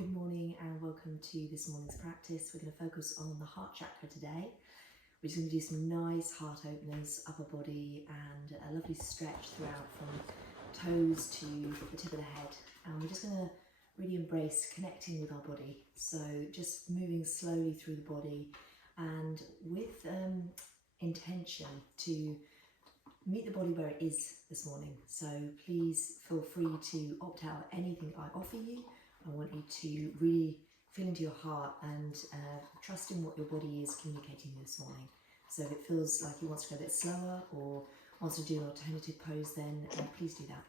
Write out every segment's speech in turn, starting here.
Good morning and welcome to this morning's practice. We're going to focus on the heart chakra today. We're just going to do some nice heart openers, upper body, and a lovely stretch throughout from toes to the tip of the head. And we're just going to really embrace connecting with our body. So just moving slowly through the body and with intention to meet the body where it is this morning. So please feel free to opt out anything I offer you. I want you to really feel into your heart and trust in what your body is communicating this morning. So if it feels like it wants to go a bit slower or wants to do an alternative pose, then please do that.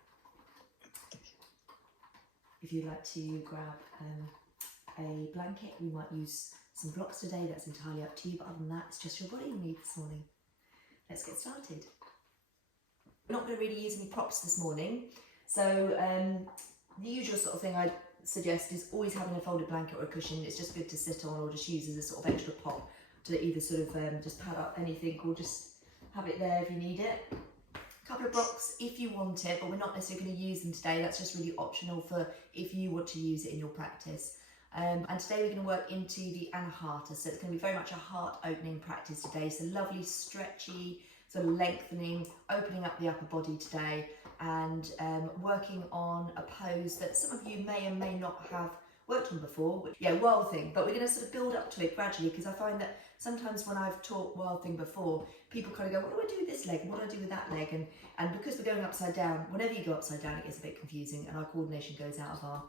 If you'd like to grab a blanket, we might use some blocks today. That's entirely up to you, but other than that, it's just your body you need this morning. Let's get started. We're not going to really use any props this morning. So the usual sort of thing I suggest is always having a folded blanket or a cushion. It's just good to sit on or just use as a sort of extra pop to either sort of just pad up anything or just have it there if you need it. A couple of blocks if you want it, but we're not necessarily going to use them today. That's just really optional for if you want to use it in your practice. And today we're going to work into the Anahata, so it's going to be very much a heart opening practice today. So lovely stretchy, sort of lengthening, opening up the upper body today, and working on a pose that some of you may and may not have worked on before. Wild thing, but we're going to sort of build up to it gradually, because I find that sometimes when I've taught wild thing before, people kind of go, what do I do with this leg? What do I do with that leg? And because we're going upside down, whenever you go upside down, it gets a bit confusing and our coordination goes out of our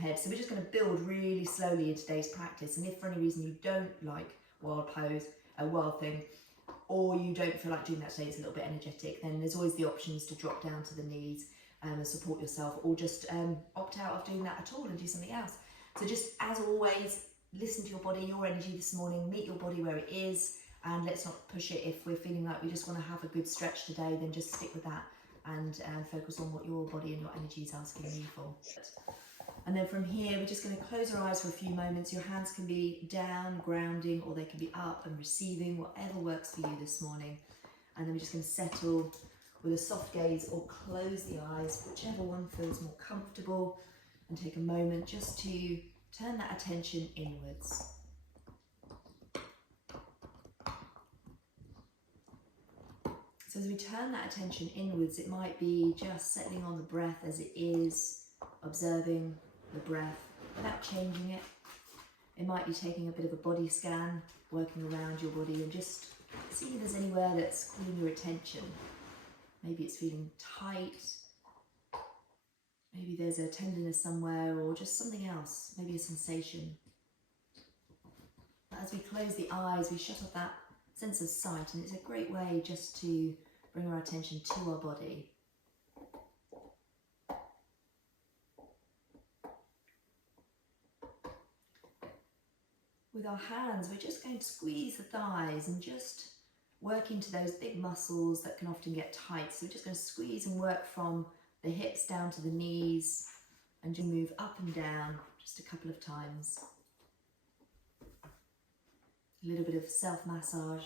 head. So we're just going to build really slowly in today's practice. And if for any reason you don't like wild pose, a wild thing, or you don't feel like doing that today, it's a little bit energetic, then there's always the options to drop down to the knees and support yourself, or just opt out of doing that at all and do something else. So just as always, listen to your body, your energy this morning, meet your body where it is, and let's not push it. If we're feeling like we just want to have a good stretch today, then just stick with that and focus on what your body and your energy is asking you for. And then from here, we're just going to close our eyes for a few moments. Your hands can be down, grounding, or they can be up and receiving, whatever works for you this morning. And then we're just going to settle with a soft gaze or close the eyes, whichever one feels more comfortable, and take a moment just to turn that attention inwards. So as we turn that attention inwards, it might be just settling on the breath as it is, observing the breath without changing it. It might be taking a bit of a body scan, working around your body and just seeing if there's anywhere that's calling your attention. Maybe it's feeling tight, maybe there's a tenderness somewhere, or just something else, maybe a sensation. As we close the eyes, we shut off that sense of sight, and it's a great way just to bring our attention to our body. With our hands, we're just going to squeeze the thighs and just work into those big muscles that can often get tight. So we're just going to squeeze and work from the hips down to the knees and just move up and down just a couple of times. A little bit of self-massage.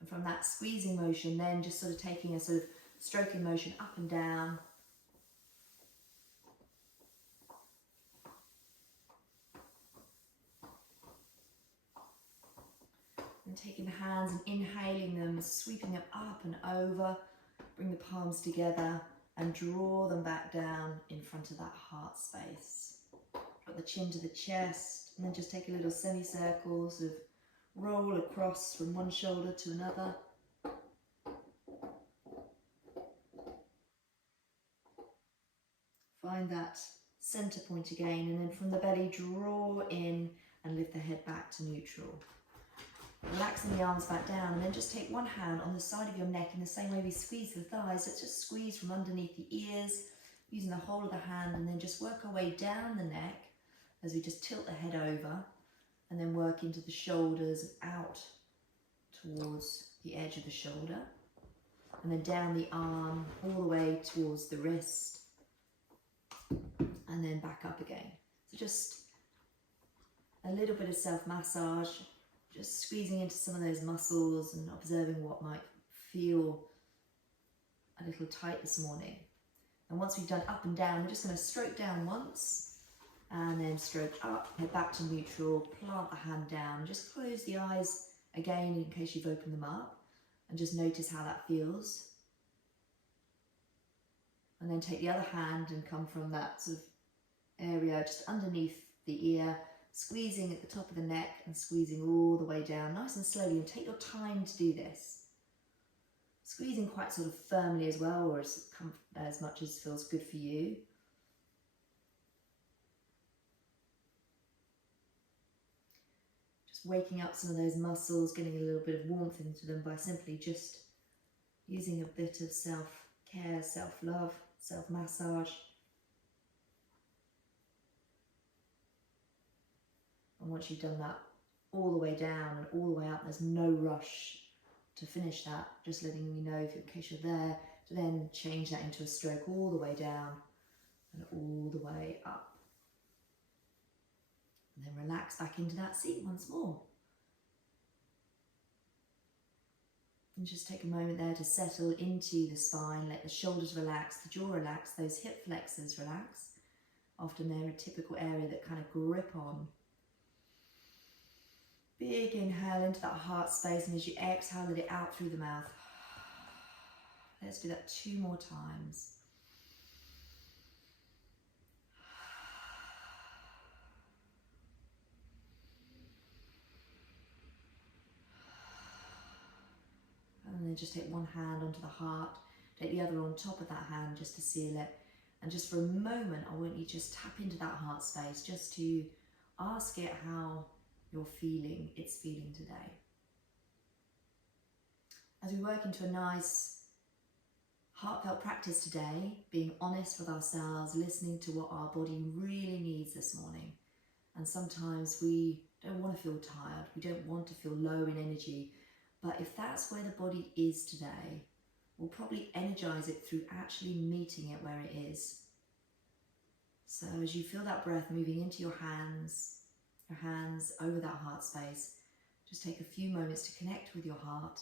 And from that squeezing motion, then just sort of taking a sort of stroking motion up and down. And taking the hands and inhaling them, sweeping them up and over, bring the palms together and draw them back down in front of that heart space. Drop the chin to the chest, and then just take a little semicircle, sort of roll across from one shoulder to another. Find that center point again, and then from the belly, draw in and lift the head back to neutral. Relaxing the arms back down, and then just take one hand on the side of your neck in the same way we squeeze the thighs. Let's just squeeze from underneath the ears, using the whole of the hand, and then just work our way down the neck as we just tilt the head over, and then work into the shoulders out towards the edge of the shoulder, and then down the arm all the way towards the wrist, and then back up again. So just a little bit of self-massage, just squeezing into some of those muscles and observing what might feel a little tight this morning. And once we've done up and down, we're just going to stroke down once and then stroke up, head back to neutral, plant the hand down, just close the eyes again in case you've opened them up, and just notice how that feels. And then take the other hand and come from that sort of area just underneath the ear, squeezing at the top of the neck and squeezing all the way down, nice and slowly, and take your time to do this. Squeezing quite sort of firmly as well, or as much as feels good for you. Just waking up some of those muscles, getting a little bit of warmth into them by simply just using a bit of self-care, self-love, self-massage. And once you've done that all the way down and all the way up, there's no rush to finish that, just letting you know, in case you're there, to then change that into a stroke all the way down and all the way up. And then relax back into that seat once more. And just take a moment there to settle into the spine, let the shoulders relax, the jaw relax, those hip flexors relax. Often they're a typical area that kind of grip on. Big inhale into that heart space, and as you exhale, let it out through the mouth. Let's do that 2 more times. And then just take one hand onto the heart, take the other on top of that hand just to seal it. And just for a moment, I want you to just tap into that heart space, just to ask it how you're feeling, it's feeling today. As we work into a nice heartfelt practice today, being honest with ourselves, listening to what our body really needs this morning. And sometimes we don't want to feel tired, we don't want to feel low in energy, but if that's where the body is today, we'll probably energize it through actually meeting it where it is. So as you feel that breath moving into your hands over that heart space, just take a few moments to connect with your heart.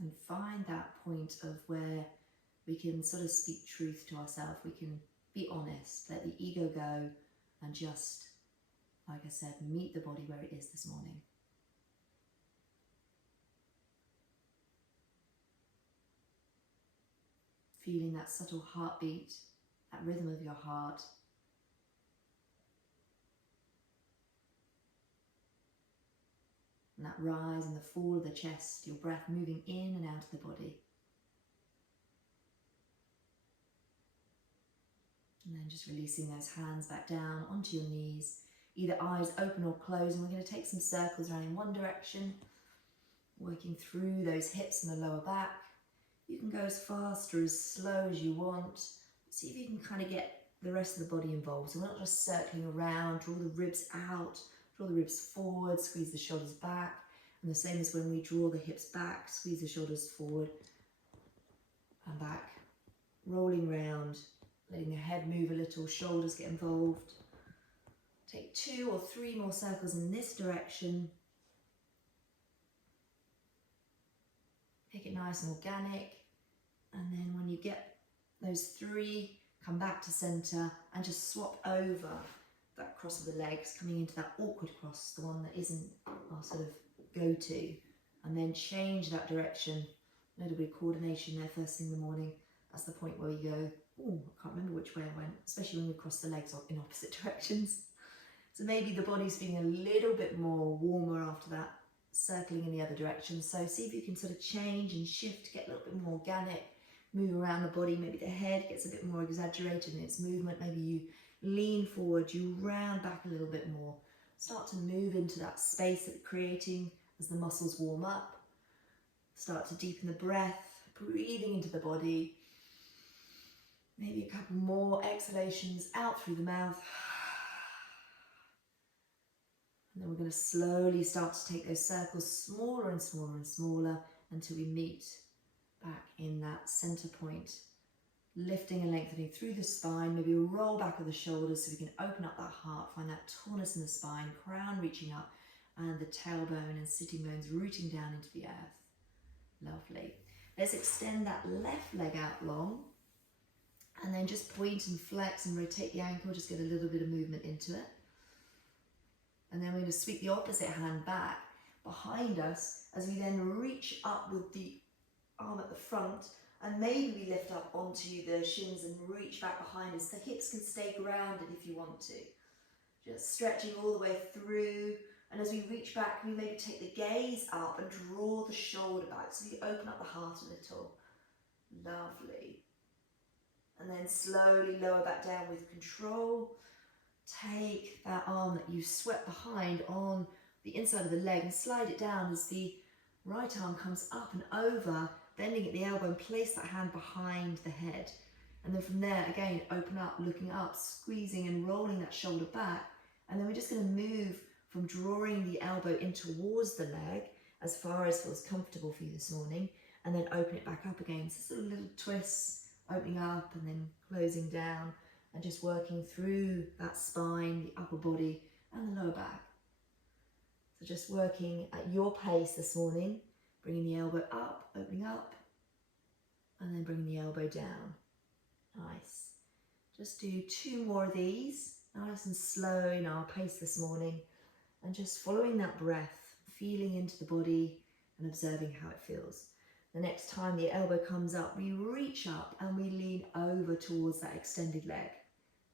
And find that point of where we can sort of speak truth to ourselves. We can be honest, let the ego go, and just, like I said, meet the body where it is this morning. Feeling that subtle heartbeat, that rhythm of your heart. And that rise and the fall of the chest, your breath moving in and out of the body. And then just releasing those hands back down onto your knees, either eyes open or closed. And we're going to take some circles around in one direction, working through those hips and the lower back. You can go as fast or as slow as you want. See if you can kind of get the rest of the body involved. So we're not just circling around, draw the ribs out, draw the ribs forward, squeeze the shoulders back. And the same as when we draw the hips back, squeeze the shoulders forward and back. Rolling round, letting the head move a little, shoulders get involved. Take 2 or 3 more circles in this direction. Make it nice and organic. And then when you get those 3, come back to center and just swap over that cross of the legs, coming into that awkward cross, the one that isn't our sort of go-to, and then change that direction. A little bit of coordination there first thing in the morning. That's the point where you go, oh, I can't remember which way I went, especially when we cross the legs in opposite directions. So maybe the body's feeling a little bit more warmer after that, circling in the other direction. So see if you can sort of change and shift, get a little bit more organic, move around the body. Maybe the head gets a bit more exaggerated in its movement. Maybe you lean forward, you round back a little bit more. Start to move into that space that you're creating as the muscles warm up. Start to deepen the breath, breathing into the body. Maybe a couple more exhalations out through the mouth. And then we're going to slowly start to take those circles smaller and smaller and smaller until we meet back in that center point. Lifting and lengthening through the spine, maybe a roll back of the shoulders so we can open up that heart, find that tautness in the spine, crown reaching up, and the tailbone and sitting bones rooting down into the earth. Lovely. Let's extend that left leg out long, and then just point and flex and rotate the ankle, just get a little bit of movement into it. And then we're going to sweep the opposite hand back behind us as we then reach up with the arm at the front, and maybe we lift up onto the shins and reach back behind us. The hips can stay grounded if you want to. Just stretching all the way through, and as we reach back, we maybe take the gaze up and draw the shoulder back, so we open up the heart a little. Lovely. And then slowly lower back down with control. Take that arm that you swept behind on the inside of the leg and slide it down as the right arm comes up and over, bending at the elbow, and place that hand behind the head. And then from there, again, open up, looking up, squeezing and rolling that shoulder back. And then we're just going to move from drawing the elbow in towards the leg as far as feels comfortable for you this morning, and then open it back up again. So just a little twist, opening up and then closing down, and just working through that spine, the upper body and the lower back. So just working at your pace this morning, bringing the elbow up, opening up, and then bringing the elbow down. Nice. Just do 2 more of these, nice and slow in our pace this morning, and just following that breath, feeling into the body and observing how it feels. The next time the elbow comes up, we reach up and we lean over towards that extended leg.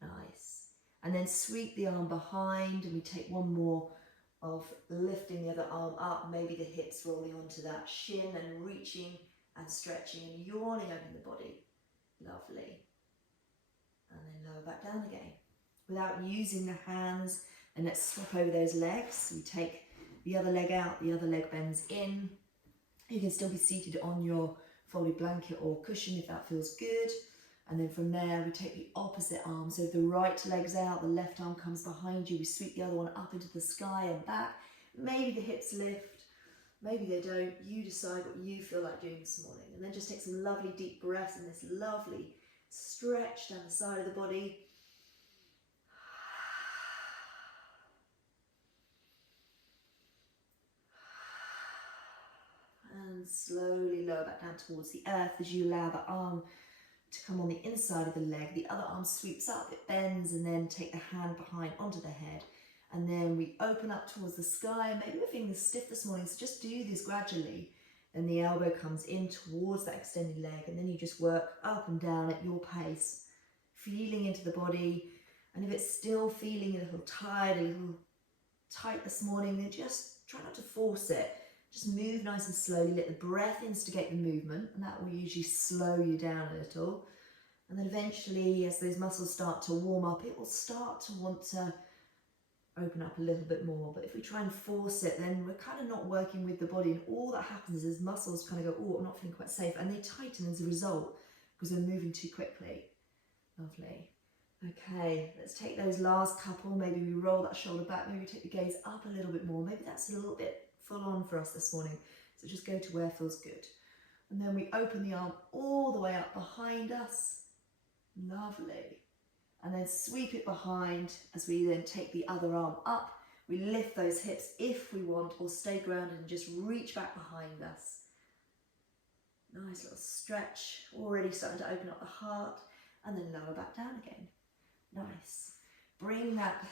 Nice. And then sweep the arm behind, and we take 1 more of lifting the other arm up, maybe the hips rolling onto that shin and reaching and stretching and yawning open the body. Lovely. And then lower back down again. Without using the hands, and let's swap over those legs. We take the other leg out, the other leg bends in. You can still be seated on your folded blanket or cushion if that feels good. And then from there, we take the opposite arm. So if the right leg's out, the left arm comes behind you. We sweep the other one up into the sky and back. Maybe the hips lift, maybe they don't. You decide what you feel like doing this morning. And then just take some lovely deep breaths in this lovely stretch down the side of the body. And slowly lower back down towards the earth as you allow the arm to come on the inside of the leg. The other arm sweeps up, it bends, and then take the hand behind onto the head. And then we open up towards the sky. Maybe we're feeling stiff this morning, so just do this gradually. Then the elbow comes in towards that extended leg, and then you just work up and down at your pace, feeling into the body. And if it's still feeling a little tired, a little tight this morning, then just try not to force it. Just move nice and slowly, let the breath instigate the movement, and that will usually slow you down a little. And then eventually, as those muscles start to warm up, it will start to want to open up a little bit more. But if we try and force it, then we're kind of not working with the body, and all that happens is muscles kind of go, oh, I'm not feeling quite safe, and they tighten as a result because we're moving too quickly. Lovely. Okay, let's take those last couple. Maybe we roll that shoulder back, maybe take the gaze up a little bit more. Maybe that's a little bit full on for us this morning. So just go to where feels good. And then we open the arm all the way up behind us. Lovely. And then sweep it behind as we then take the other arm up. We lift those hips if we want, or stay grounded and just reach back behind us. Nice little stretch, already starting to open up the heart, and then lower back down again. Nice. Bring that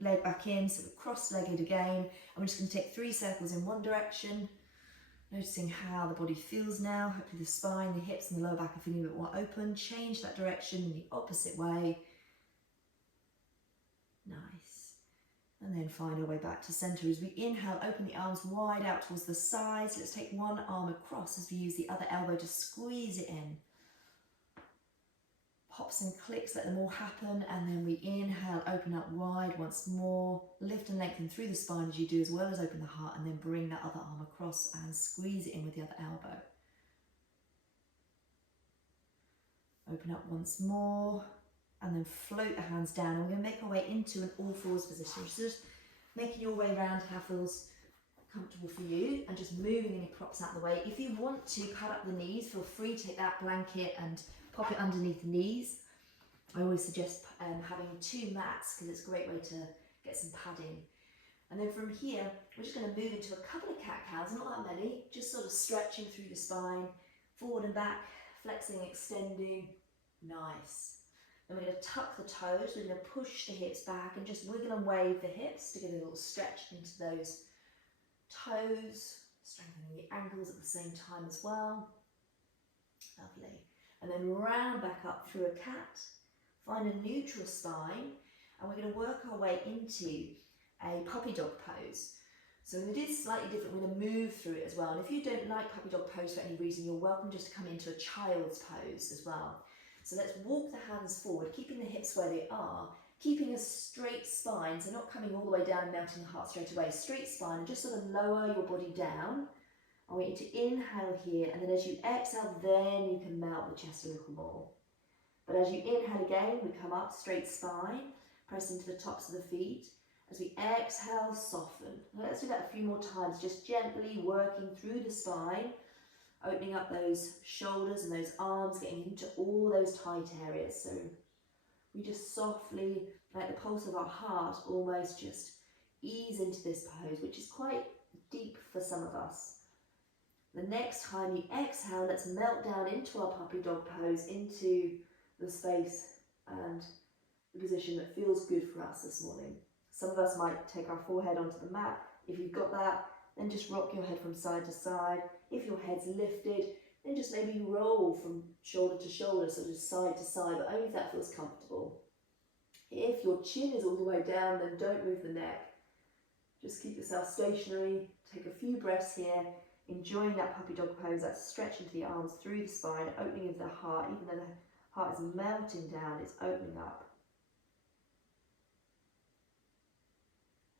leg back in, so we're cross-legged again, and we're just going to take 3 circles in one direction, noticing how the body feels now. Hopefully the spine, the hips and the lower back are feeling a bit more open. Change that direction in the opposite way. Nice. And then find our way back to center as we inhale, open the arms wide out towards the sides. Let's take one arm across as we use the other elbow to squeeze it in. Pops and clicks, let them all happen, and then we inhale, open up wide once more, lift and lengthen through the spine as you do, as well as open the heart, and then bring that other arm across and squeeze it in with the other elbow. Open up once more, and then float the hands down, and we're going to make our way into an all fours position. So just making your way around how it feels comfortable for you, and just moving any props out of the way. If you want to pad up the knees, feel free to take that blanket and pop it underneath the knees. I always suggest having 2 mats because it's a great way to get some padding. And then from here, we're just going to move into a couple of cat-cows, not that many, just sort of stretching through the spine, forward and back, flexing, extending. Nice. Then we're going to tuck the toes, we're going to push the hips back and just wiggle and wave the hips to get a little stretch into those toes, strengthening the ankles at the same time as well. Lovely. And then round back up through a cat, find a neutral spine, and we're going to work our way into a puppy dog pose. So it is slightly different, we're going to move through it as well. And if you don't like puppy dog pose for any reason, you're welcome just to come into a child's pose as well. So let's walk the hands forward, keeping the hips where they are, keeping a straight spine, so not coming all the way down and melting the heart straight away. Straight spine, and just sort of lower your body down. I want you to inhale here, and then as you exhale, then you can melt the chest a little more. But as you inhale again, we come up, straight spine, press into the tops of the feet. As we exhale, soften. Let's do that a few more times, just gently working through the spine, opening up those shoulders and those arms, getting into all those tight areas. So we just softly, like the pulse of our heart, almost just ease into this pose, which is quite deep for some of us. The next time you exhale, let's melt down into our puppy dog pose, into the space and the position that feels good for us this morning. Some of us might take our forehead onto the mat. If you've got that, then just rock your head from side to side. If your head's lifted, then just maybe roll from shoulder to shoulder, so just side to side, but only if that feels comfortable. If your chin is all the way down, then don't move the neck. Just keep yourself stationary. Take a few breaths here, enjoying that puppy dog pose, that stretch into the arms through the spine, opening of the heart. Even though the heart is melting down, it's opening up.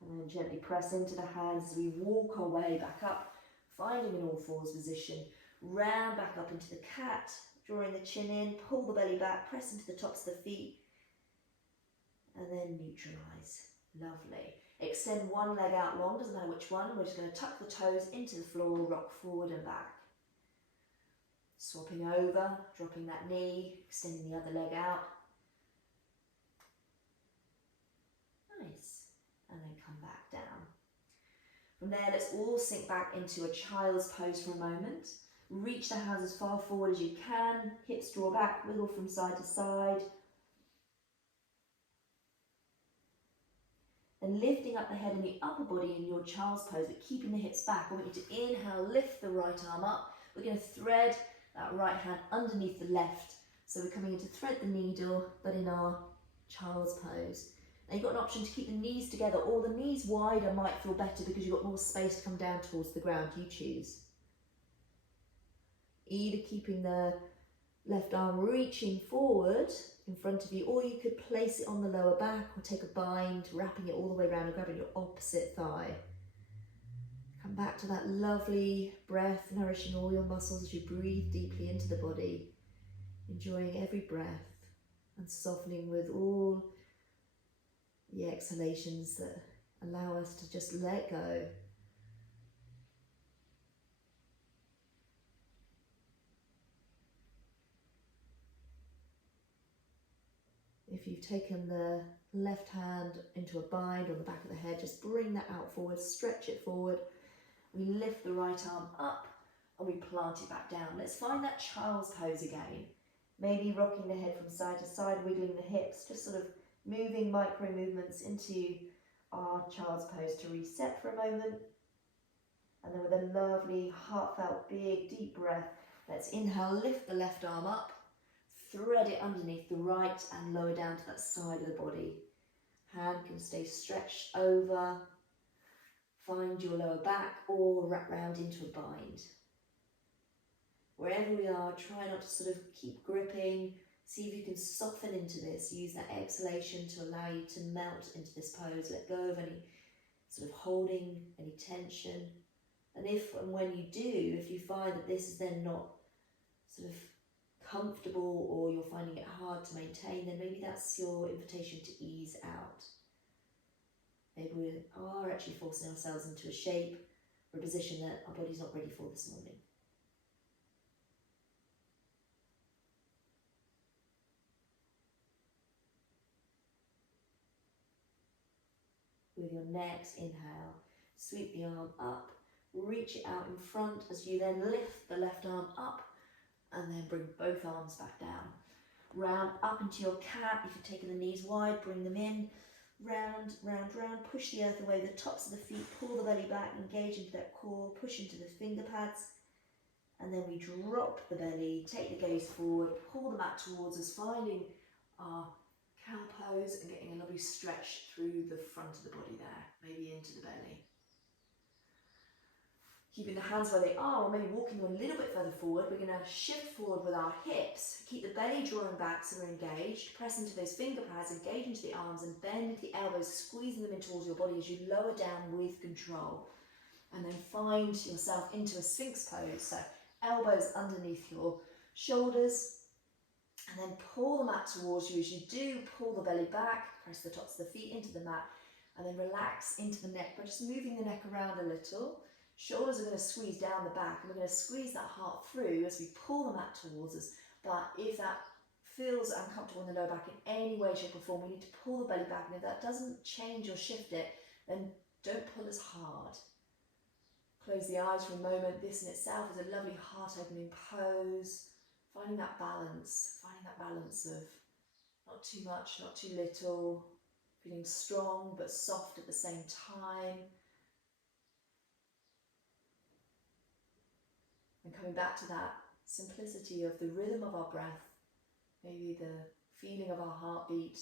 And then gently press into the hands as we walk our way back up, finding an all fours position. Round back up into the cat, drawing the chin in, pull the belly back, press into the tops of the feet, and then neutralise. Lovely. Extend one leg out long, doesn't matter which one. We're just going to tuck the toes into the floor, rock forward and back. Swapping over, dropping that knee, extending the other leg out. Nice. And then come back down. From there, let's all sink back into a child's pose for a moment. Reach the hands as far forward as you can, hips draw back, wiggle from side to side. And lifting up the head and the upper body in your child's pose, but keeping the hips back. I want you to inhale, lift the right arm up. We're going to thread that right hand underneath the left. So we're coming in to thread the needle, but in our child's pose. Now you've got an option to keep the knees together, or the knees wider might feel better because you've got more space to come down towards the ground. You choose. Either keeping the left arm reaching forward in front of you, or you could place it on the lower back or take a bind, wrapping it all the way around and grabbing your opposite thigh. Come back to that lovely breath, nourishing all your muscles as you breathe deeply into the body, enjoying every breath and softening with all the exhalations that allow us to just let go. If you've taken the left hand into a bind on the back of the head, just bring that out forward, stretch it forward. We lift the right arm up and we plant it back down. Let's find that child's pose again. Maybe rocking the head from side to side, wiggling the hips, just sort of moving micro movements into our child's pose to reset for a moment. And then with a lovely, heartfelt, big, deep breath, let's inhale, lift the left arm up, thread it underneath the right and lower down to that side of the body. Hand can stay stretched over, find your lower back or wrap round into a bind. Wherever we are, try not to sort of keep gripping. See if you can soften into this. Use that exhalation to allow you to melt into this pose. Let go of any sort of holding, any tension. And if and when you do, if you find that this is then not sort of comfortable or you're finding it hard to maintain, then maybe that's your invitation to ease out. Maybe we are actually forcing ourselves into a shape or a position that our body's not ready for this morning. with your next inhale. Sweep the arm up, reach it out in front as you then lift the left arm up and then bring both arms back down. Round up into your cat. If you're taking the knees wide, bring them in. Round, round, round. Push the earth away, the tops of the feet. Pull the belly back, engage into that core. Push into the finger pads. And then we drop the belly, take the gaze forward, pull the mat towards us, finding our cow pose and getting a lovely stretch through the front of the body there, maybe into the belly. Keeping the hands where they are, or maybe walking a little bit further forward, we're going to shift forward with our hips, keep the belly drawing back so we're engaged, press into those finger pads, engage into the arms and bend into the elbows, squeezing them in towards your body as you lower down with control. And then find yourself into a Sphinx pose, so elbows underneath your shoulders, and then pull the mat towards you. As you do, pull the belly back, press the tops of the feet into the mat, and then relax into the neck by just moving the neck around a little. Shoulders are going to squeeze down the back, and we're going to squeeze that heart through as we pull the mat towards us. But if that feels uncomfortable in the lower back in any way, shape or form, we need to pull the belly back, and if that doesn't change or shift it, then don't pull as hard. Close the eyes for a moment. This in itself is a lovely heart-opening pose. Finding that balance of not too much, not too little, feeling strong but soft at the same time. And coming back to that simplicity of the rhythm of our breath, maybe the feeling of our heartbeat,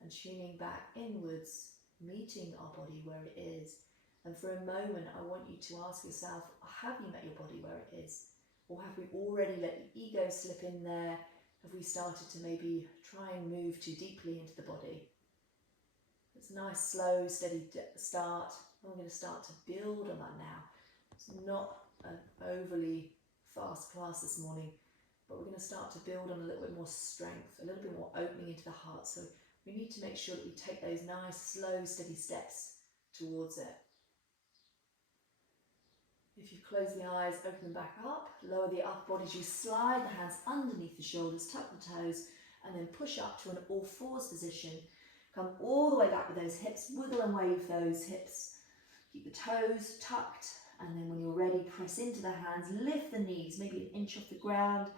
and tuning back inwards, meeting our body where it is. And for a moment, I want you to ask yourself, have you met your body where it is? Or have we already let the ego slip in there? Have we started to maybe try and move too deeply into the body? It's a nice, slow, steady start. We're going to start to build on that now. It's not an overly fast class this morning, but we're going to start to build on a little bit more strength, a little bit more opening into the heart. So we need to make sure that we take those nice, slow, steady steps towards it. If you close the eyes, open them back up, lower the upper body as you slide the hands underneath the shoulders, tuck the toes, and then push up to an all fours position. Come all the way back with those hips, wiggle and wave those hips. Keep the toes tucked, and then when you're ready, press into the hands, lift the knees, maybe an inch off the ground,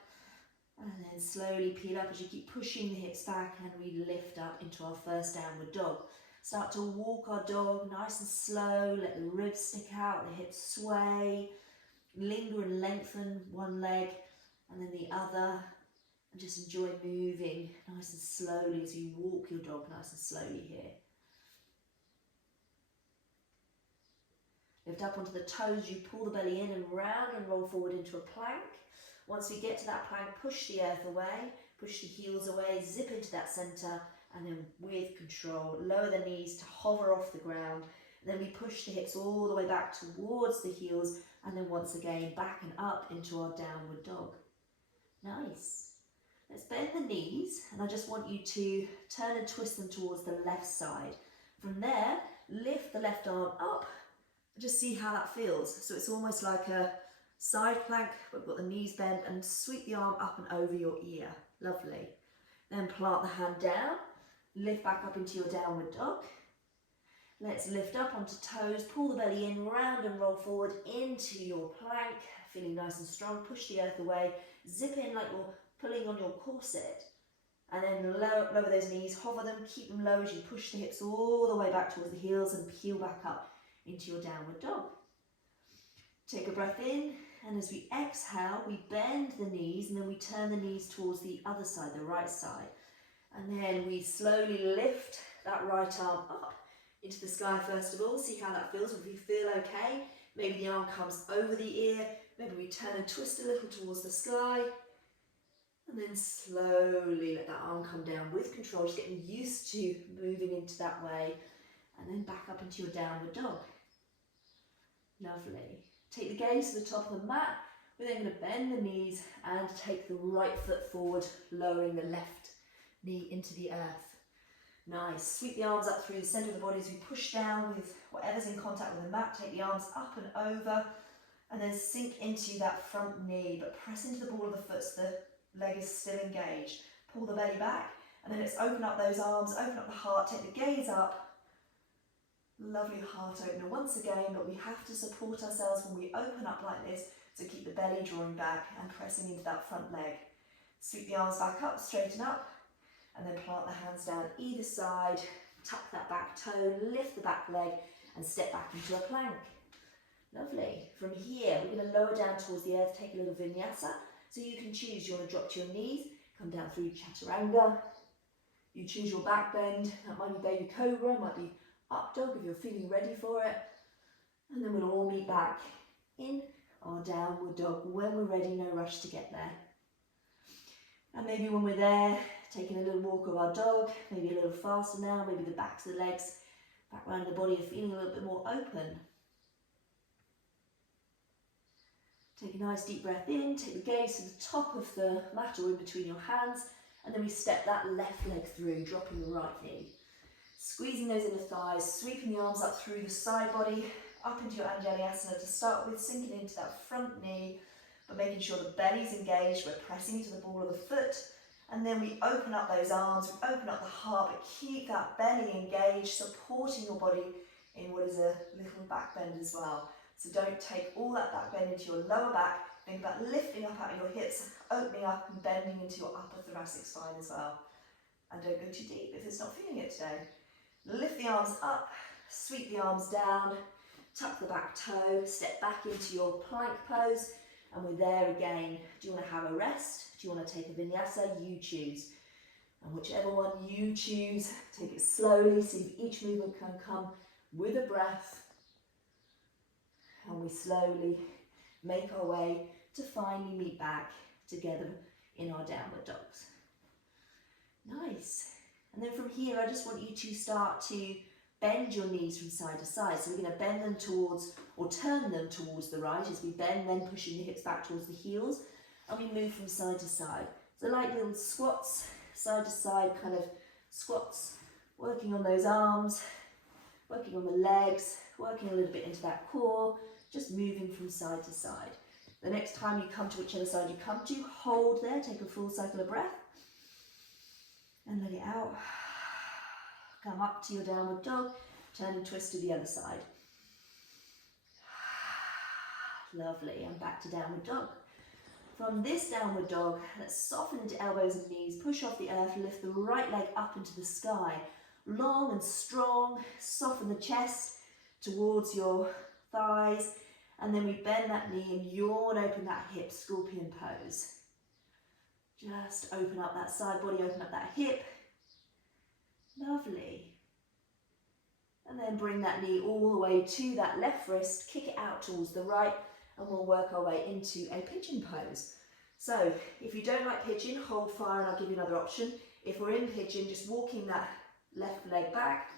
and then slowly peel up as you keep pushing the hips back, and we lift up into our first downward dog. Start to walk our dog nice and slow, let the ribs stick out, the hips sway, linger and lengthen one leg and then the other, and just enjoy moving nice and slowly as you walk your dog nice and slowly here. Lift up onto the toes, you pull the belly in and round and roll forward into a plank. Once we get to that plank, push the earth away, push the heels away, zip into that center, and then with control, lower the knees to hover off the ground. And then we push the hips all the way back towards the heels, and then once again back and up into our downward dog. Nice. Let's bend the knees, and I just want you to turn and twist them towards the left side. From there, lift the left arm up, and just see how that feels. So it's almost like a side plank, but we've got the knees bent, and sweep the arm up and over your ear. Lovely. Then plant the hand down. Lift back up into your downward dog. Let's lift up onto toes, pull the belly in, round and roll forward into your plank, feeling nice and strong. Push the earth away, zip in like you're pulling on your corset, and then lower those knees, hover them, keep them low as you push the hips all the way back towards the heels and peel back up into your downward dog. Take a breath in, and as we exhale, we bend the knees, and then we turn the knees towards the other side, the right side. And then we slowly lift that right arm up into the sky first of all. See how that feels. If you feel okay, maybe the arm comes over the ear. Maybe we turn and twist a little towards the sky. And then slowly let that arm come down with control. Just getting used to moving into that way. And then back up into your downward dog. Lovely. Take the gaze to the top of the mat. We're then going to bend the knees and take the right foot forward, lowering the left knee into the earth. Nice. Sweep the arms up through the centre of the body as we push down with whatever's in contact with the mat. Take the arms up and over, and then sink into that front knee, but press into the ball of the foot so the leg is still engaged. Pull the belly back, and then let's open up those arms, open up the heart, take the gaze up, Lovely heart opener once again, but we have to support ourselves when we open up like this, so keep the belly drawing back and pressing into that front leg. Sweep the arms back up, straighten up, and then plant the hands down either side, tuck that back toe, lift the back leg, and step back into a plank. Lovely. From here, we're going to lower down towards the earth, take a little vinyasa. So you can choose, you want to drop to your knees, come down through chaturanga. You choose your back bend, that might be baby cobra, might be up dog if you're feeling ready for it. And then we'll all meet back in our downward dog when we're ready, no rush to get there. And maybe when we're there, taking a little walk of our dog, maybe a little faster now, maybe the backs of the legs, back around the body are feeling a little bit more open. Take a nice deep breath in, take the gaze to the top of the mat or in between your hands, and then we step that left leg through, dropping the right knee. Squeezing those inner thighs, sweeping the arms up through the side body, up into your Anjali-asana to start with, sinking into that front knee, but making sure the belly's engaged, we're pressing into the ball of the foot, and then we open up those arms, we open up the heart, but keep that belly engaged, supporting your body in what is a little back bend as well. So don't take all that back bend into your lower back, think about lifting up out of your hips, opening up and bending into your upper thoracic spine as well. And don't go too deep if it's not feeling it today. Lift the arms up, sweep the arms down, tuck the back toe, step back into your plank pose, and we're there again. Do you want to have a rest? Do you want to take a vinyasa? You choose. And whichever one you choose, take it slowly, see if each movement can come with a breath. And we slowly make our way to finally meet back together in our downward dogs. Nice. And then from here, I just want you to start to bend your knees from side to side. So we're going to bend them towards, or turn them towards the right as we bend, then pushing the hips back towards the heels. And we move from side to side. So like little squats, side to side kind of squats, working on those arms, working on the legs, working a little bit into that core, just moving from side to side. The next time you come to whichever side you come to, hold there, take a full cycle of breath, and let it out. Come up to your downward dog, turn and twist to the other side. Lovely, and back to downward dog. From this downward dog, let's soften into elbows and knees, push off the earth, lift the right leg up into the sky. Long and strong, soften the chest towards your thighs, and then we bend that knee and yawn open that hip, scorpion pose. Just open up that side body, open up that hip. Lovely. And then bring that knee all the way to that left wrist, kick it out towards the right, and we'll work our way into a pigeon pose. So if you don't like pigeon, hold fire and I'll give you another option. If we're in pigeon, just walking that left leg back,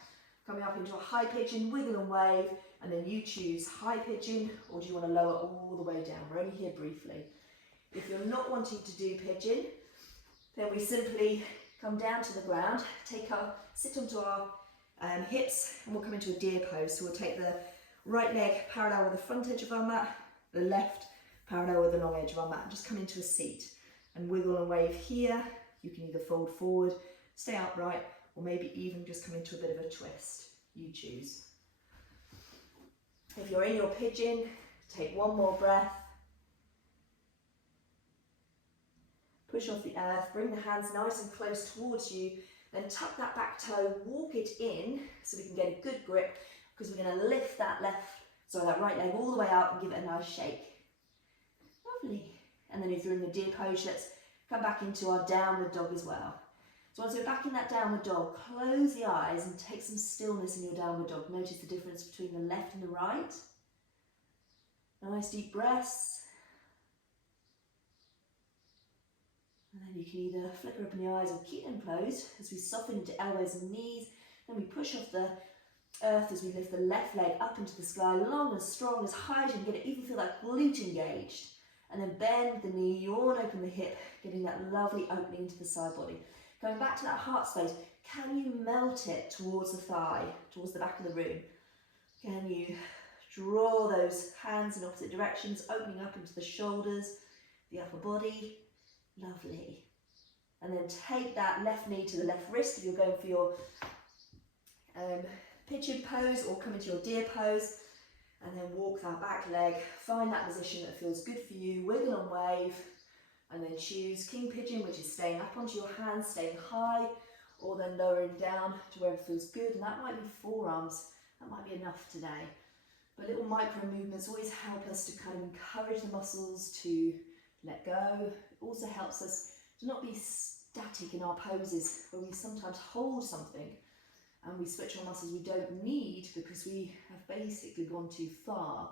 coming up into a high pigeon, wiggle and wave, and then you choose high pigeon, or do you want to lower all the way down? We're only here briefly. If you're not wanting to do pigeon, then we simply come down to the ground, sit onto our hips, and we'll come into a deer pose. So we'll take the right leg parallel with the front edge of our mat, the left parallel with the long edge of our mat, and just come into a seat and wiggle and wave here. You can either fold forward, stay upright, or maybe even just come into a bit of a twist. You choose. If you're in your pigeon, take one more breath. Push off the earth, bring the hands nice and close towards you, then tuck that back toe, walk it in so we can get a good grip, because we're going to lift that that right leg all the way out and give it a nice shake. Lovely. And then if you're in the deer pose, let's come back into our downward dog as well. So once you're back in that downward dog, close the eyes and take some stillness in your downward dog. Notice the difference between the left and the right. Nice deep breaths. And then you can either flicker open the eyes or keep them closed as we soften into elbows and knees. Then we push off the earth as we lift the left leg up into the sky, long and strong, as high as you can get it, even feel that glute engaged. And then bend the knee, yawn open the hip, getting that lovely opening into the side body. Going back to that heart space, can you melt it towards the thigh, towards the back of the room? Can you draw those hands in opposite directions, opening up into the shoulders, the upper body? Lovely. And then take that left knee to the left wrist if you're going for your pigeon pose or come into your deer pose, and then walk that back leg, find that position that feels good for you, wiggle and wave, and then choose king pigeon, which is staying up onto your hands, staying high, or then lowering down to where it feels good, and that might be forearms, that might be enough today. But little micro movements always help us to kind of encourage the muscles to let go. It also helps us to not be static in our poses, where we sometimes hold something and we switch on muscles we don't need because we have basically gone too far.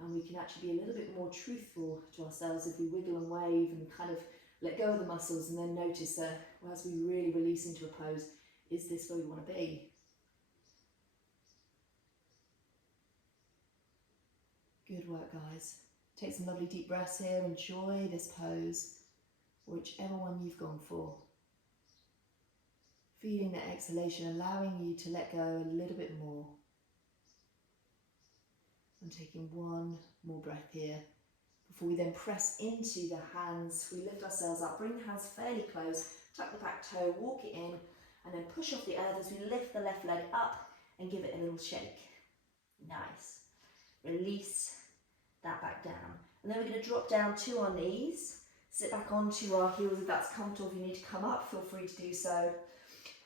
And we can actually be a little bit more truthful to ourselves if we wiggle and wave and kind of let go of the muscles, and then notice that as we really release into a pose, is this where we want to be? Good work, guys. Take some lovely deep breaths here. Enjoy this pose, whichever one you've gone for. Feeling that exhalation, allowing you to let go a little bit more. And taking one more breath here before we then press into the hands. We lift ourselves up, bring the hands fairly close, tuck the back toe, walk it in, and then push off the earth as we lift the left leg up and give it a little shake. Nice. Release that back down. And then we're going to drop down to our knees, sit back onto our heels if that's comfortable. If you need to come up, feel free to do so.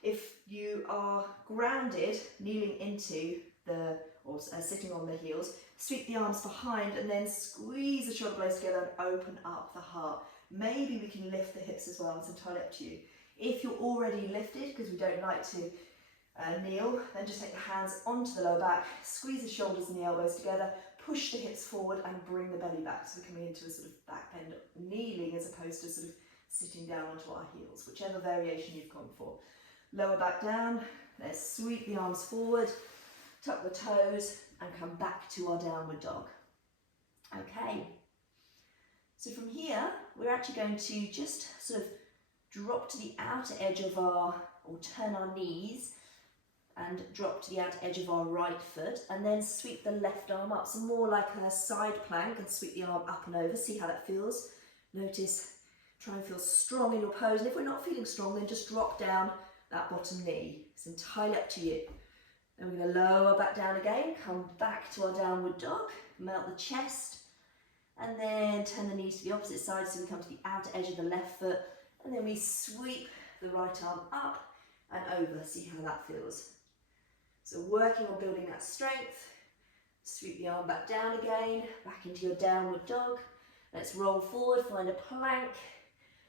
If you are grounded, kneeling into or sitting on the heels, sweep the arms behind and then squeeze the shoulder blades together and open up the heart. Maybe we can lift the hips as well, it's entirely up to you. If you're already lifted, because we don't like to kneel, then just take the hands onto the lower back, squeeze the shoulders and the elbows together, push the hips forward and bring the belly back. So we're coming into a sort of back bend, kneeling as opposed to sort of sitting down onto our heels, whichever variation you've gone for. Lower back down, let's sweep the arms forward, tuck the toes and come back to our downward dog. Okay, so from here we're actually going to just sort of drop to the outer edge of or turn our knees and drop to the outer edge of our right foot, and then sweep the left arm up, so more like a side plank, and sweep the arm up and over. See how that feels. Notice, try and feel strong in your pose, and if we're not feeling strong, then just drop down that bottom knee. It's entirely up to you. Then we're going to lower back down again, come back to our downward dog, melt the chest, and then turn the knees to the opposite side, so we come to the outer edge of the left foot, and then we sweep the right arm up and over. See how that feels. So working on building that strength. Sweep the arm back down again, back into your downward dog. Let's roll forward, find a plank.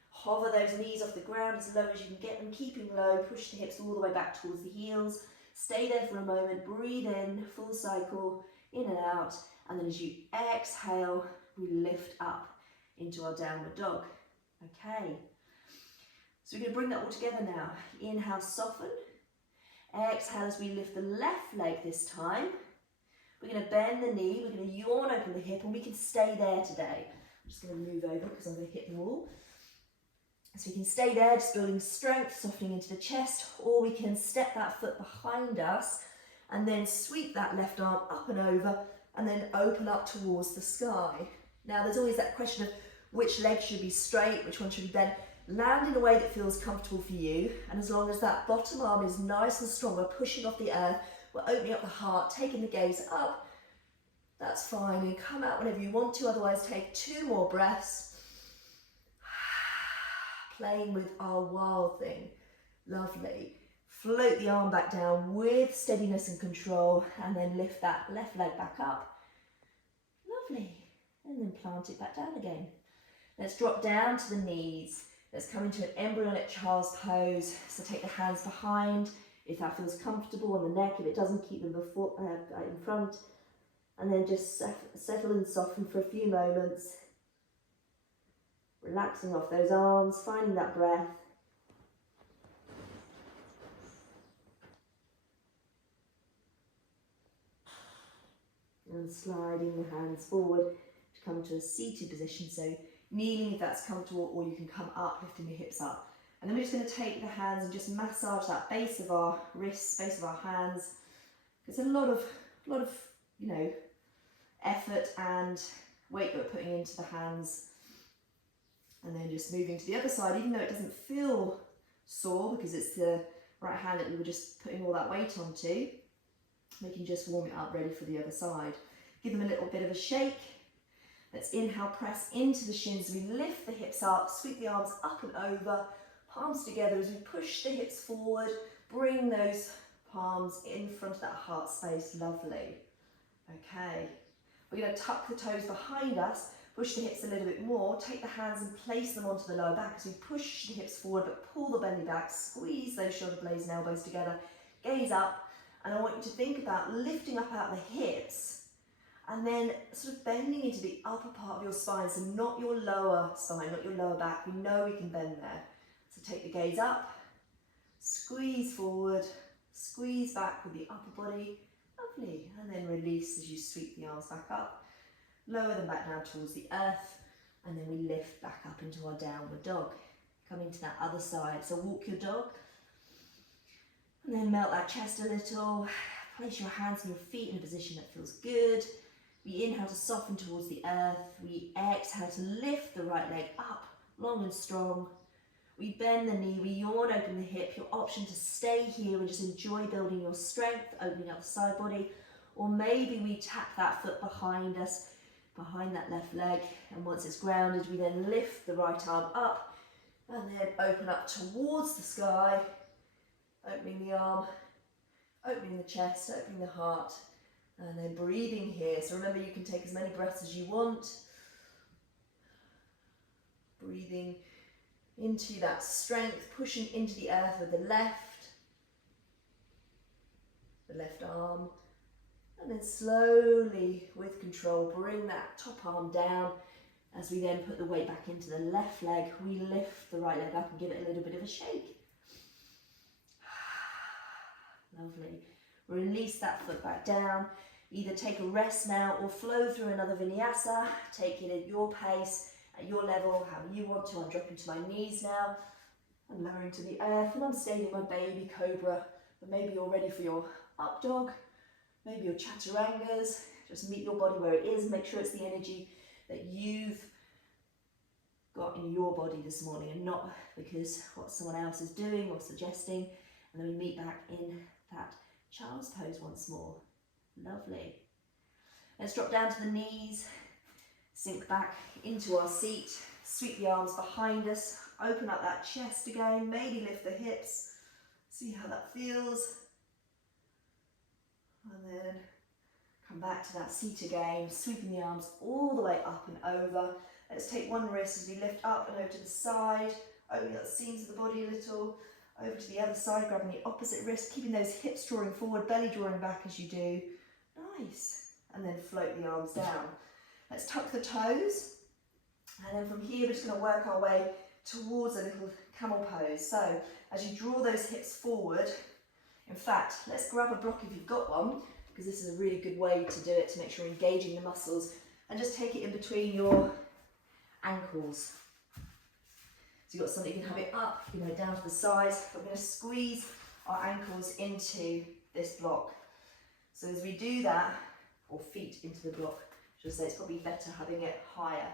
Hover those knees off the ground as low as you can get them, keeping low. Push the hips all the way back towards the heels. Stay there for a moment, breathe in, full cycle, in and out. And then as you exhale, we lift up into our downward dog. Okay. So we're going to bring that all together now. Inhale, soften. Exhale as we lift the left leg this time. We're going to bend the knee, we're going to yawn open the hip, and we can stay there today. I'm just going to move over because I'm going to hit the wall. So we can stay there, just building strength, softening into the chest, or we can step that foot behind us and then sweep that left arm up and over and then open up towards the sky. Now there's always that question of which leg should be straight, which one should be bent. Land in a way that feels comfortable for you, and as long as that bottom arm is nice and strong, we're pushing off the earth, we're opening up the heart, taking the gaze up, that's fine, and come out whenever you want to, otherwise take 2 more breaths. Playing with our wild thing, lovely. Float the arm back down with steadiness and control, and then lift that left leg back up, lovely, and then plant it back down again. Let's drop down to the knees. Let's come into an embryonic child's pose. So take the hands behind, if that feels comfortable, on the neck. If it doesn't, keep them in front. And then just settle and soften for a few moments. Relaxing off those arms, finding that breath. And sliding the hands forward to come to a seated position. So kneeling if that's comfortable, or you can come up, lifting the hips up. And then we're just going to take the hands and just massage that base of our wrists, base of our hands. It's a lot of effort and weight that we're putting into the hands. And then just moving to the other side, even though it doesn't feel sore because it's the right hand that we were just putting all that weight onto. We can just warm it up, ready for the other side. Give them a little bit of a shake. Let's inhale, press into the shins. We lift the hips up, sweep the arms up and over, palms together as we push the hips forward. Bring those palms in front of that heart space. Lovely. Okay. We're going to tuck the toes behind us, push the hips a little bit more, take the hands and place them onto the lower back as we push the hips forward but pull the belly back, squeeze those shoulder blades and elbows together, gaze up, and I want you to think about lifting up out the hips and then sort of bending into the upper part of your spine, so not your lower spine, not your lower back. We know we can bend there. So take the gaze up, squeeze forward, squeeze back with the upper body. Lovely. And then release as you sweep the arms back up. Lower them back down towards the earth. And then we lift back up into our downward dog. Coming to that other side. So walk your dog. And then melt that chest a little. Place your hands and your feet in a position that feels good. We inhale to soften towards the earth. We exhale to lift the right leg up, long and strong. We bend the knee, we yawn open the hip. Your option to stay here and just enjoy building your strength, opening up the side body. Or maybe we tap that foot behind us, behind that left leg. And once it's grounded, we then lift the right arm up and then open up towards the sky. Opening the arm, opening the chest, opening the heart. And then breathing here. So remember, you can take as many breaths as you want. Breathing into that strength, pushing into the earth with the left arm. And then slowly, with control, bring that top arm down. As we then put the weight back into the left leg, we lift the right leg up and give it a little bit of a shake. Lovely. Release that foot back down. Either take a rest now or flow through another vinyasa. Take it at your pace, at your level, how you want to. I'm dropping to my knees now. I'm lowering to the earth and I'm staying in my baby cobra. But maybe you're ready for your up dog, maybe your chaturangas. Just meet your body where it is. Make sure it's the energy that you've got in your body this morning and not because what someone else is doing or suggesting. And then we meet back in that child's pose once more. Lovely. Let's drop down to the knees, sink back into our seat, sweep the arms behind us, open up that chest again, maybe lift the hips, see how that feels. And then come back to that seat again, sweeping the arms all the way up and over. Let's take one wrist as we lift up and over to the side, opening up the seams of the body a little. Over to the other side, grabbing the opposite wrist, keeping those hips drawing forward, belly drawing back as you do. Nice. And then float the arms down. Let's tuck the toes. And then from here, we're just going to work our way towards a little camel pose. So as you draw those hips forward, in fact, let's grab a block if you've got one, because this is a really good way to do it, to make sure you're engaging the muscles. And just take it in between your ankles. So you've got something, you can have it up, you can have it down to the sides. But we're going to squeeze our ankles into this block. So as we do that, or feet into the block, I should say it's probably better having it higher.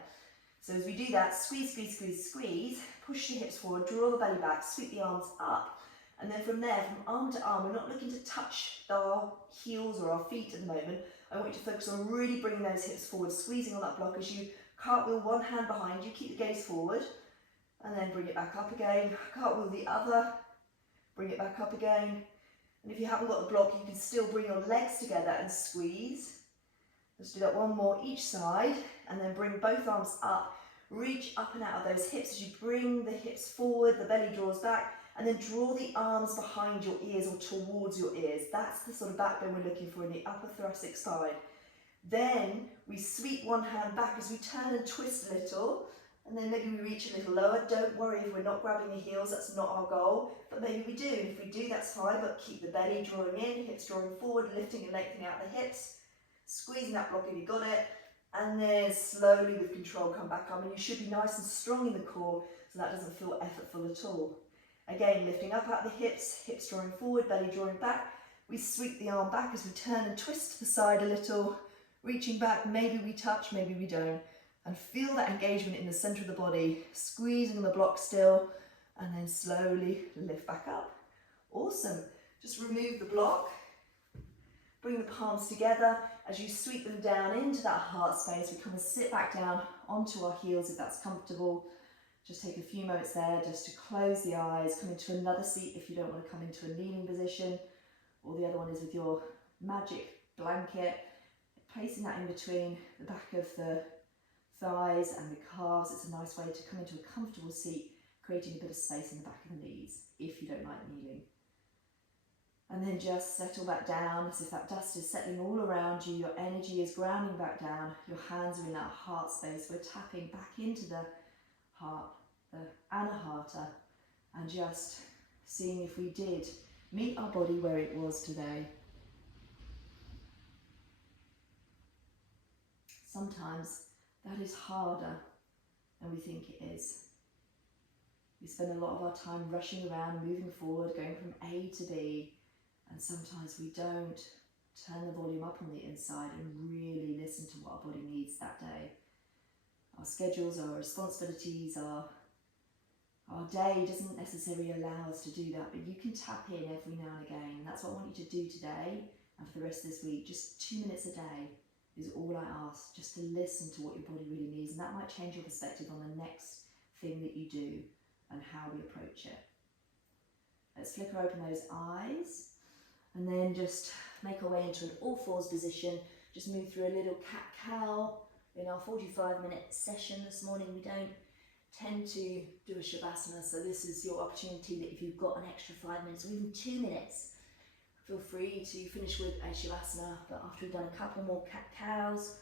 So as we do that, squeeze, squeeze, squeeze, squeeze, push the hips forward, draw the belly back, sweep the arms up. And then from there, from arm to arm, we're not looking to touch our heels or our feet at the moment. I want you to focus on really bringing those hips forward, squeezing on that block as you cartwheel one hand behind you, keep the gaze forward. And then bring it back up again, cartwheel the other, bring it back up again. And if you haven't got the block, you can still bring your legs together and squeeze. Let's do that one more each side, and then bring both arms up, reach up and out of those hips as you bring the hips forward, the belly draws back, and then draw the arms behind your ears or towards your ears. That's the sort of back bend we're looking for in the upper thoracic spine. Then we sweep one hand back as we turn and twist a little. And then maybe we reach a little lower. Don't worry if we're not grabbing the heels, that's not our goal. But maybe we do. If we do, that's fine. But keep the belly drawing in, hips drawing forward, lifting and lengthening out the hips. Squeezing that block if you got it. And then slowly with control come back up. And you should be nice and strong in the core so that doesn't feel effortful at all. Again, lifting up out the hips, hips drawing forward, belly drawing back. We sweep the arm back as we turn and twist to the side a little. Reaching back, maybe we touch, maybe we don't. And feel that engagement in the centre of the body, squeezing the block still, and then slowly lift back up. Awesome. Just remove the block, Bring the palms together. As you sweep them down into that heart space, we come and sit back down onto our heels if that's comfortable. Just take a few moments there just to close the eyes, come into another seat if you don't want to come into a kneeling position, or the other one is with your magic blanket, placing that in between the back of the thighs and the calves. It's a nice way to come into a comfortable seat, creating a bit of space in the back of the knees if you don't like kneeling. And then just settle back down as if that dust is settling all around you. Your energy is grounding back down. Your hands are in that heart space. We're tapping back into the heart, the Anahata, and just seeing if we did meet our body where it was today. Sometimes that is harder than we think it is. We spend a lot of our time rushing around, moving forward, going from A to B, and sometimes we don't turn the volume up on the inside and really listen to what our body needs that day. Our schedules, our responsibilities, our day doesn't necessarily allow us to do that, but you can tap in every now and again, and that's what I want you to do today and for the rest of this week. Just 2 minutes a day is all I ask, just to listen to what your body really needs, and that might change your perspective on the next thing that you do and how we approach it. Let's flicker open those eyes and then just make our way into an all fours position. Just move through a little cat-cow. In our 45-minute session this morning, we don't tend to do a Shavasana, so this is your opportunity that if you've got an extra 5 minutes or even 2 minutes, feel free to finish with a Shavasana. But after we've done a couple more cat-cows,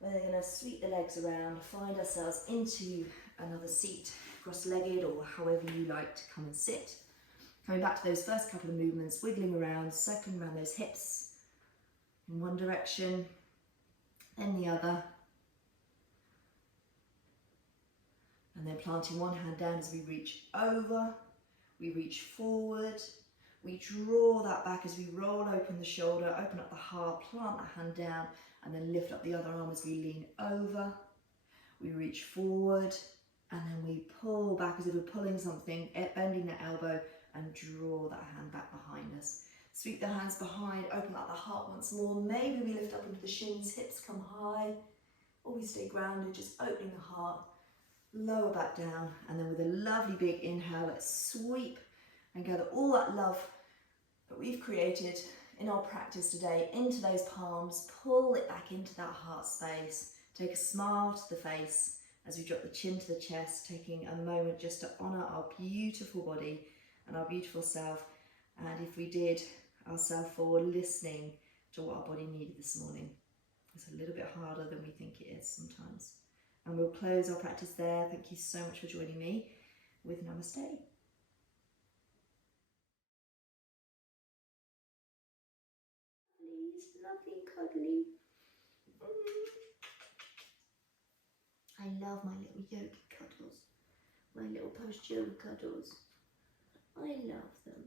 we're going to sweep the legs around, find ourselves into another seat, cross-legged or however you like to come and sit. Coming back to those first couple of movements, wiggling around, circling around those hips in one direction, then the other. And then planting one hand down as we reach over, we reach forward, we draw that back as we roll open the shoulder, open up the heart, plant that hand down, and then lift up the other arm as we lean over. We reach forward, and then we pull back as if we're pulling something, bending the elbow, and draw that hand back behind us. Sweep the hands behind, open up the heart once more. Maybe we lift up into the shins, hips come high, or we stay grounded, just opening the heart, lower back down, and then with a lovely big inhale, let's sweep and gather all that love that we've created in our practice today into those palms, pull it back into that heart space, take a smile to the face as we drop the chin to the chest, taking a moment just to honour our beautiful body and our beautiful self, and if we did, ourselves for listening to what our body needed this morning. It's a little bit harder than we think it is sometimes. And we'll close our practice there. Thank you so much for joining me with Namaste. Please, lovely and cuddly. I love my little yoga cuddles, my little post yoga cuddles. I love them.